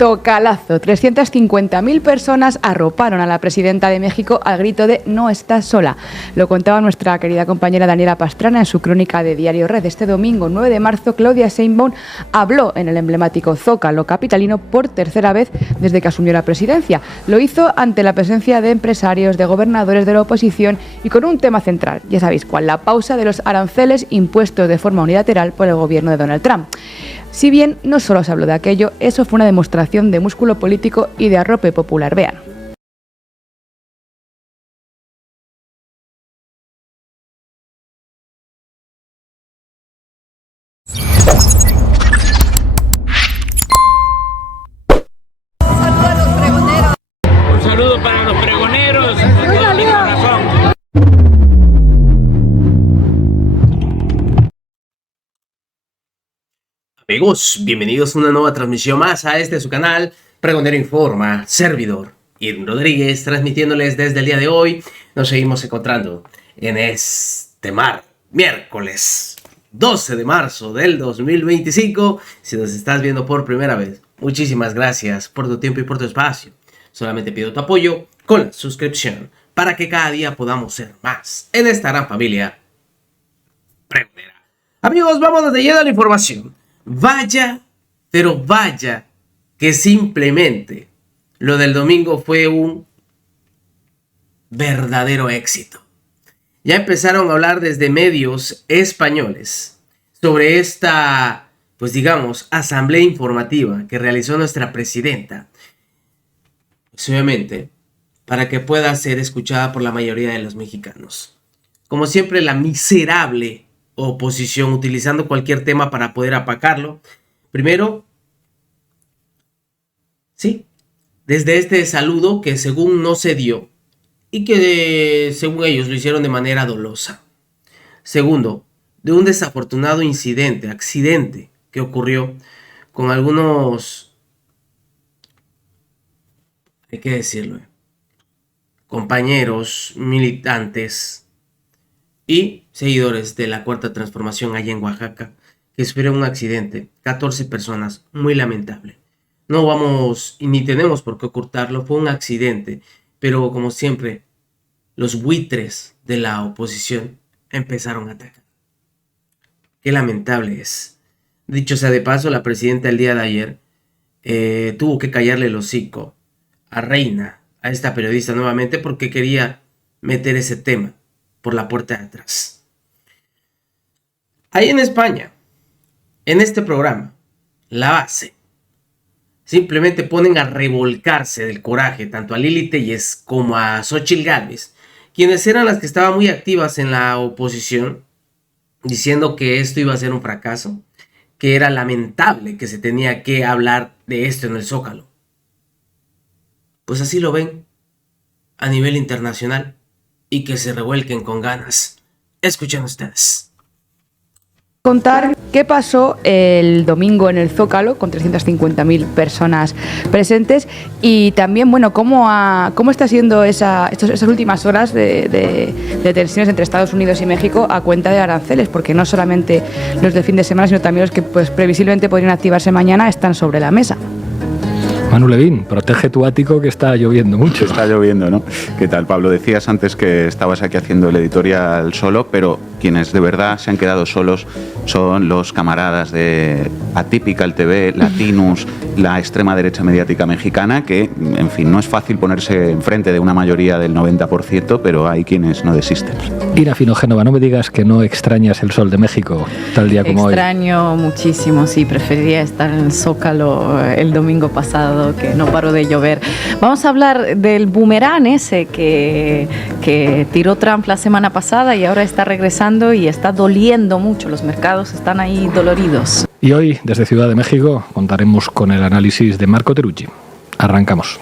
Zocalazo. 350.000 personas arroparon a la presidenta de México al grito de "no estás sola". Lo contaba nuestra querida compañera Daniela Pastrana en su crónica de Diario Red. Este domingo 9 de marzo, Claudia Sheinbaum habló en el emblemático Zócalo capitalino por tercera vez desde que asumió la presidencia. Lo hizo ante la presencia de empresarios, de gobernadores de la oposición y con un tema central, ya sabéis cuál, la pausa de los aranceles impuestos de forma unilateral por el gobierno de Donald Trump. Si bien no solo se habló de aquello, eso fue una demostración de músculo político y de arrope popular. Vean. Un saludo para los pregoneros, con todo mi corazón. Amigos, bienvenidos a una nueva transmisión más a su canal, Pregonero Informa, servidor Irving Rodríguez, transmitiéndoles desde el día de hoy. Nos seguimos encontrando en este miércoles 12 de marzo del 2025. Si nos estás viendo por primera vez, muchísimas gracias por tu tiempo y por tu espacio. Solamente pido tu apoyo con la suscripción para que cada día podamos ser más en esta gran familia pregonera. Amigos, vámonos de lleno a la información. Vaya, pero vaya, que simplemente lo del domingo fue un verdadero éxito. Ya empezaron a hablar desde medios españoles sobre esta, pues digamos, asamblea informativa que realizó nuestra presidenta. Pues obviamente, para que pueda ser escuchada por la mayoría de los mexicanos. Como siempre, la miserable oposición utilizando cualquier tema para poder apacarlo. Primero, sí, desde este saludo que según no se dio y que según ellos lo hicieron de manera dolosa. Segundo, de un desafortunado accidente que ocurrió con algunos, hay que decirlo, compañeros, militantes y seguidores de la Cuarta Transformación allá en Oaxaca, que sufrieron un accidente, 14 personas, muy lamentable. No vamos y ni tenemos por qué ocultarlo, fue un accidente, pero como siempre, los buitres de la oposición empezaron a atacar. Qué lamentable es. Dicho sea de paso, la presidenta el día de ayer tuvo que callarle el hocico a Reina, a esta periodista nuevamente, porque quería meter ese tema por la puerta de atrás. Ahí en España, en este programa, La Base, simplemente ponen a revolcarse del coraje tanto a Lili Téllez como a Xóchitl Gálvez, quienes eran las que estaban muy activas en la oposición, diciendo que esto iba a ser un fracaso, que era lamentable que se tenía que hablar de esto en el Zócalo. Pues así lo ven a nivel internacional y que se revuelquen con ganas. Escuchen ustedes. Contar qué pasó el domingo en el Zócalo con 350.000 personas presentes y también, bueno, cómo está siendo esas últimas horas de tensiones entre Estados Unidos y México a cuenta de aranceles, porque no solamente los del fin de semana, sino también los que pues previsiblemente podrían activarse mañana están sobre la mesa. Manu Levín, protege tu ático que está lloviendo mucho. Está lloviendo, ¿no? ¿Qué tal, Pablo? Decías antes que estabas aquí haciendo el editorial solo, pero quienes de verdad se han quedado solos son los camaradas de Atypical TV, Latinus, la extrema derecha mediática mexicana, que, en fin, no es fácil ponerse enfrente de una mayoría del 90%, pero hay quienes no desisten. Ira Finogénova, no me digas que no extrañas el sol de México tal día como hoy. Extraño muchísimo, sí, preferiría estar en el Zócalo el domingo pasado, que no paró de llover. Vamos a hablar del boomerang ese que tiró Trump la semana pasada y ahora está regresando y está doliendo mucho. Los mercados están ahí doloridos. Y hoy, desde Ciudad de México, contaremos con el análisis de Marco Teruggi. Arrancamos.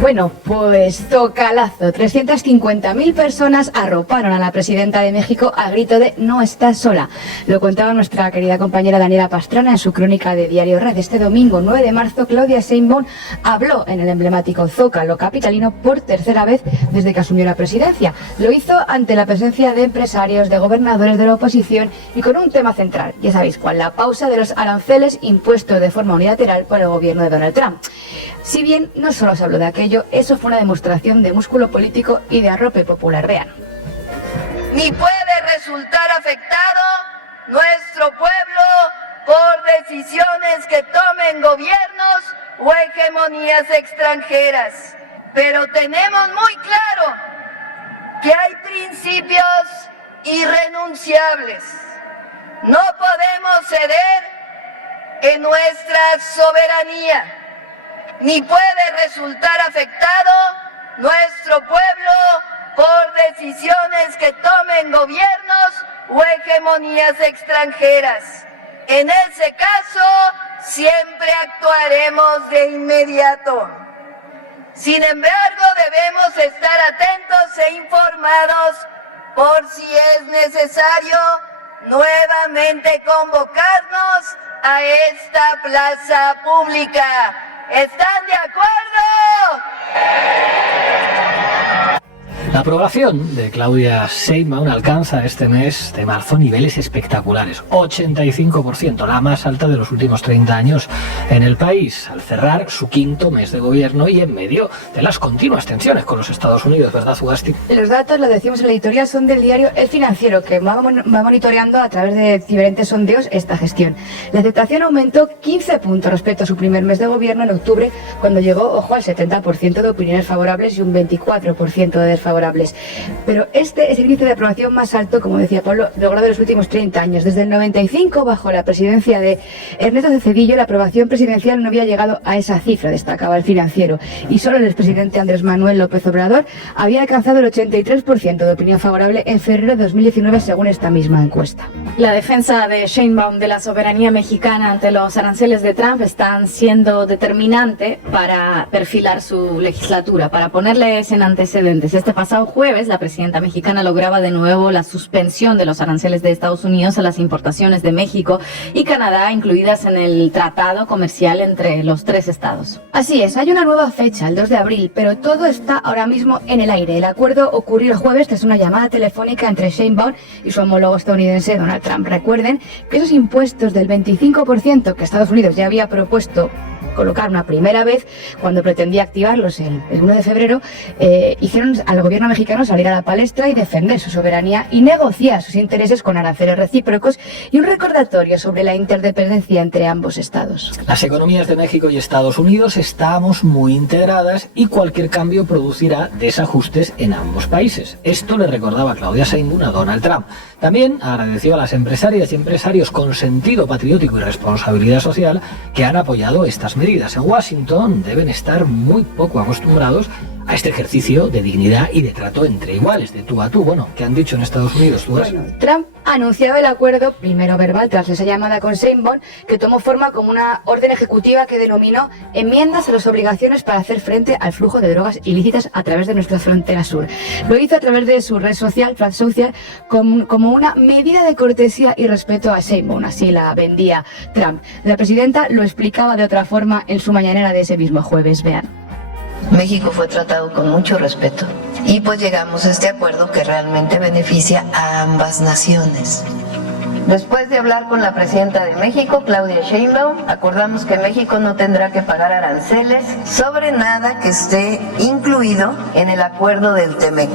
Bueno, pues zocalazo. 350.000 personas arroparon a la presidenta de México al grito de "no estás sola". Lo contaba nuestra querida compañera Daniela Pastrana en su crónica de Diario Red. Este domingo 9 de marzo, Claudia Sheinbaum habló en el emblemático Zócalo capitalino por tercera vez desde que asumió la presidencia. Lo hizo ante la presencia de empresarios, de gobernadores de la oposición y con un tema central, ya sabéis cuál, la pausa de los aranceles impuestos de forma unilateral por el gobierno de Donald Trump. Si bien no solo se habló de aquello, eso fue una demostración de músculo político y de arrope popular real. Ni puede resultar afectado nuestro pueblo por decisiones que tomen gobiernos o hegemonías extranjeras. Pero tenemos muy claro que hay principios irrenunciables. No podemos ceder en nuestra soberanía. Ni puede resultar afectado nuestro pueblo por decisiones que tomen gobiernos o hegemonías extranjeras. En ese caso, siempre actuaremos de inmediato. Sin embargo, debemos estar atentos e informados por si es necesario nuevamente convocarnos a esta plaza pública. ¿Están de acuerdo? La aprobación de Claudia Sheinbaum alcanza este mes de marzo niveles espectaculares, 85%, la más alta de los últimos 30 años en el país, al cerrar su quinto mes de gobierno y en medio de las continuas tensiones con los Estados Unidos, ¿verdad, Ugasti? Los datos, lo decimos en la editorial, son del diario El Financiero, que va monitoreando a través de diferentes sondeos esta gestión. La aceptación aumentó 15 puntos respecto a su primer mes de gobierno en octubre, cuando llegó, ojo, al 70% de opiniones favorables y un 24% de desfavorables. Pero este es el índice de aprobación más alto, como decía Pablo, logrado en los últimos 30 años. Desde el 95, bajo la presidencia de Ernesto Zedillo, la aprobación presidencial no había llegado a esa cifra, destacaba El Financiero. Y solo el expresidente Andrés Manuel López Obrador había alcanzado el 83% de opinión favorable en febrero de 2019, según esta misma encuesta. La defensa de Sheinbaum de la soberanía mexicana ante los aranceles de Trump están siendo determinante para perfilar su legislatura. Para ponerles en antecedentes, este pasado jueves la presidenta mexicana lograba de nuevo la suspensión de los aranceles de Estados Unidos a las importaciones de México y Canadá, incluidas en el tratado comercial entre los tres estados. Así es, hay una nueva fecha, el 2 de abril, pero todo está ahora mismo en el aire. El acuerdo ocurrió el jueves tras una llamada telefónica entre Sheinbaum y su homólogo estadounidense Donald Trump. Recuerden que esos impuestos del 25% que Estados Unidos ya había propuesto colocar una primera vez, cuando pretendía activarlos el 1 de febrero, hicieron al gobierno mexicano salir a la palestra y defender su soberanía y negociar sus intereses con aranceles recíprocos y un recordatorio sobre la interdependencia entre ambos estados. Las economías de México y Estados Unidos estamos muy integradas y cualquier cambio producirá desajustes en ambos países. Esto le recordaba Claudia Sheinbaum a Donald Trump. También agradeció a las empresarias y empresarios con sentido patriótico y responsabilidad social que han apoyado estas medidas. En Washington deben estar muy poco acostumbrados a este ejercicio de dignidad y de trato entre iguales, de tú a tú. Bueno, ¿qué han dicho en Estados Unidos? Bueno, Trump anunciaba el acuerdo, primero verbal, tras esa llamada con Sheinbaum, que tomó forma como una orden ejecutiva que denominó enmiendas a las obligaciones para hacer frente al flujo de drogas ilícitas a través de nuestra frontera sur. Lo hizo a través de su red social, Truth Social, como una medida de cortesía y respeto a Sheinbaum, así la vendía Trump. La presidenta lo explicaba de otra forma en su mañanera de ese mismo jueves. Vean. México fue tratado con mucho respeto y pues llegamos a este acuerdo que realmente beneficia a ambas naciones. Después de hablar con la presidenta de México, Claudia Sheinbaum, acordamos que México no tendrá que pagar aranceles sobre nada que esté incluido en el acuerdo del TEMEC.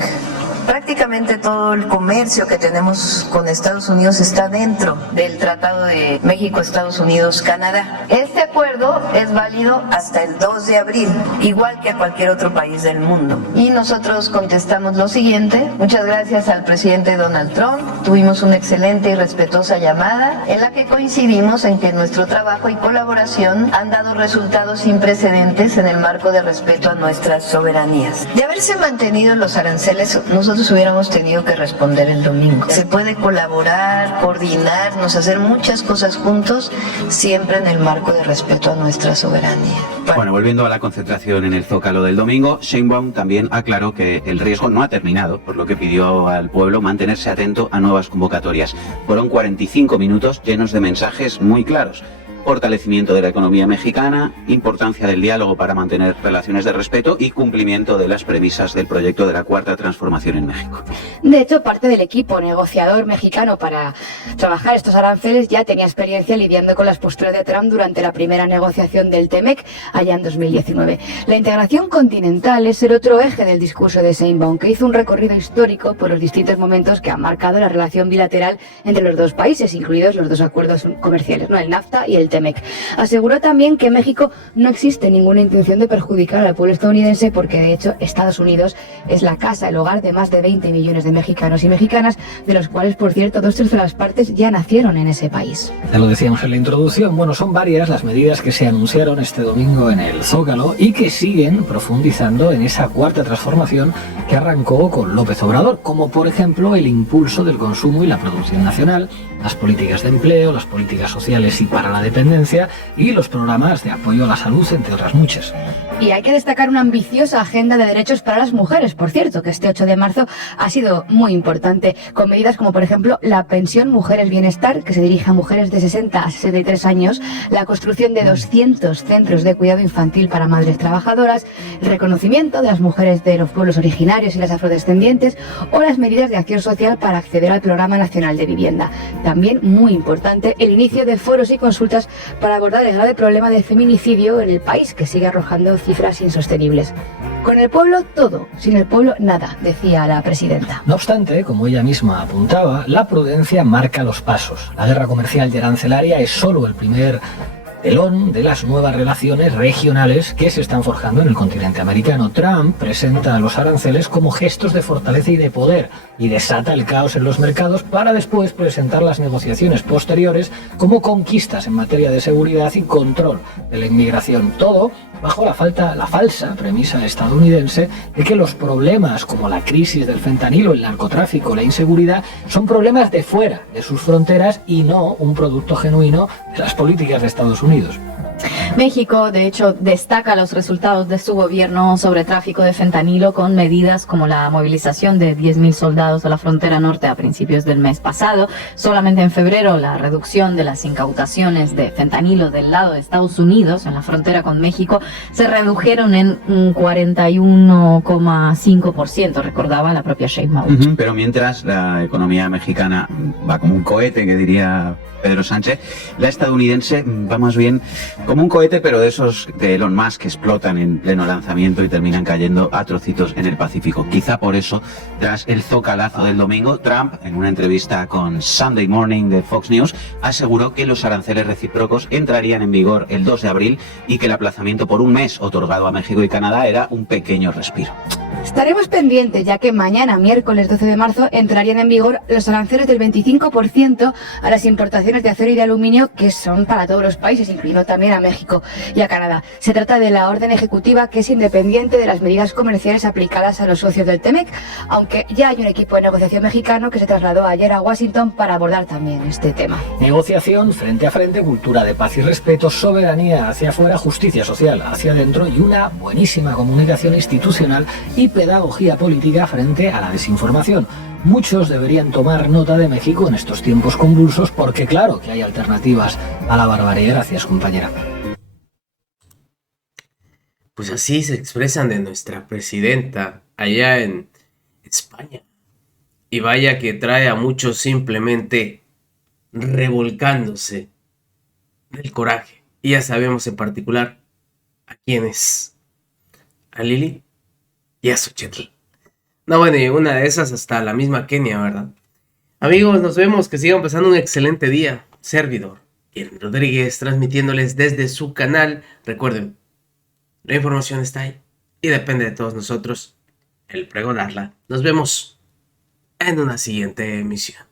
Prácticamente todo el comercio que tenemos con Estados Unidos está dentro del Tratado de México-Estados Unidos-Canadá. Este acuerdo es válido hasta el 2 de abril, igual que a cualquier otro país del mundo. Y nosotros contestamos lo siguiente: muchas gracias al presidente Donald Trump. Tuvimos una excelente y respetuosa llamada en la que coincidimos en que nuestro trabajo y colaboración han dado resultados sin precedentes en el marco de respeto a nuestras soberanías. De haberse mantenido los aranceles, nosotros nosotros hubiéramos tenido que responder el domingo. Se puede colaborar, coordinarnos, hacer muchas cosas juntos, siempre en el marco de respeto a nuestra soberanía. Bueno, volviendo a la concentración en el Zócalo del domingo, Sheinbaum también aclaró que el riesgo no ha terminado, por lo que pidió al pueblo mantenerse atento a nuevas convocatorias. Fueron 45 minutos llenos de mensajes muy claros. Fortalecimiento de la economía mexicana, importancia del diálogo para mantener relaciones de respeto y cumplimiento de las premisas del proyecto de la Cuarta Transformación en México. De hecho, parte del equipo negociador mexicano para trabajar estos aranceles ya tenía experiencia lidiando con las posturas de Trump durante la primera negociación del TEMEC allá en 2019. La integración continental es el otro eje del discurso de Sheinbaum, que hizo un recorrido histórico por los distintos momentos que han marcado la relación bilateral entre los dos países, incluidos los dos acuerdos comerciales, ¿no? El NAFTA y el TEMEC. Aseguró también que en México no existe ninguna intención de perjudicar al pueblo estadounidense porque de hecho Estados Unidos es la casa, el hogar de más de 20 millones de mexicanos y mexicanas, de los cuales, por cierto, 2/3 partes ya nacieron en ese país. Ya lo decíamos en la introducción, bueno, son varias las medidas que se anunciaron este domingo en el Zócalo y que siguen profundizando en esa cuarta transformación que arrancó con López Obrador, como por ejemplo el impulso del consumo y la producción nacional, las políticas de empleo, las políticas sociales y para la dependencia y los programas de apoyo a la salud, entre otras muchas. Y hay que destacar una ambiciosa agenda de derechos para las mujeres, por cierto, que este 8 de marzo ha sido muy importante, con medidas como, por ejemplo, la pensión Mujeres Bienestar, que se dirige a mujeres de 60 a 63 años, la construcción de 200 centros de cuidado infantil para madres trabajadoras, el reconocimiento de las mujeres de los pueblos originarios y las afrodescendientes, o las medidas de acción social para acceder al Programa Nacional de Vivienda. También, muy importante, el inicio de foros y consultas para abordar el grave problema de feminicidio en el país, que sigue arrojando cifras insostenibles. Con el pueblo todo, sin el pueblo nada, decía la presidenta. No obstante, como ella misma apuntaba, la prudencia marca los pasos. La guerra comercial y arancelaria es solo el primer telón de las nuevas relaciones regionales que se están forjando en el continente americano. Trump presenta a los aranceles como gestos de fortaleza y de poder y desata el caos en los mercados para después presentar las negociaciones posteriores como conquistas en materia de seguridad y control de la inmigración. Todo bajo la falsa premisa estadounidense de que los problemas como la crisis del fentanilo, el narcotráfico, la inseguridad son problemas de fuera de sus fronteras y no un producto genuino de las políticas de Estados Unidos. México, de hecho, destaca los resultados de su gobierno sobre tráfico de fentanilo con medidas como la movilización de 10.000 soldados a la frontera norte a principios del mes pasado. Solamente en febrero, la reducción de las incautaciones de fentanilo del lado de Estados Unidos en la frontera con México se redujeron en un 41,5%, recordaba la propia Sheinbaum. Pero mientras la economía mexicana va como un cohete, que diría Pedro Sánchez, la estadounidense va más bien como un cohete, pero de esos de Elon Musk que explotan en pleno lanzamiento y terminan cayendo a trocitos en el Pacífico. Quizá por eso, tras el zocalazo del domingo, Trump, en una entrevista con Sunday Morning de Fox News, aseguró que los aranceles recíprocos entrarían en vigor el 2 de abril y que el aplazamiento por un mes otorgado a México y Canadá era un pequeño respiro. Estaremos pendientes, ya que mañana, miércoles 12 de marzo, entrarían en vigor los aranceles del 25% a las importaciones de acero y de aluminio, que son para todos los países, incluido también a México y a Canadá. Se trata de la orden ejecutiva que es independiente de las medidas comerciales aplicadas a los socios del TEMEC, aunque ya hay un equipo de negociación mexicano que se trasladó ayer a Washington para abordar también este tema. Negociación frente a frente, cultura de paz y respeto, soberanía hacia afuera, justicia social hacia adentro y una buenísima comunicación institucional y pedagogía política frente a la desinformación. Muchos deberían tomar nota de México en estos tiempos convulsos porque claro que hay alternativas a la barbarie. Gracias, compañera. Pues así se expresan de nuestra presidenta allá en España. Y vaya que trae a muchos simplemente revolcándose del coraje. Y ya sabemos en particular a quiénes. A Lili y a Xochitl. No, bueno, y una de esas hasta la misma Kenia, ¿verdad? Amigos, nos vemos, que sigan pasando un excelente día. Servidor, Kevin Rodríguez, transmitiéndoles desde su canal. Recuerden, la información está ahí y depende de todos nosotros el pregonarla. Nos vemos en una siguiente emisión.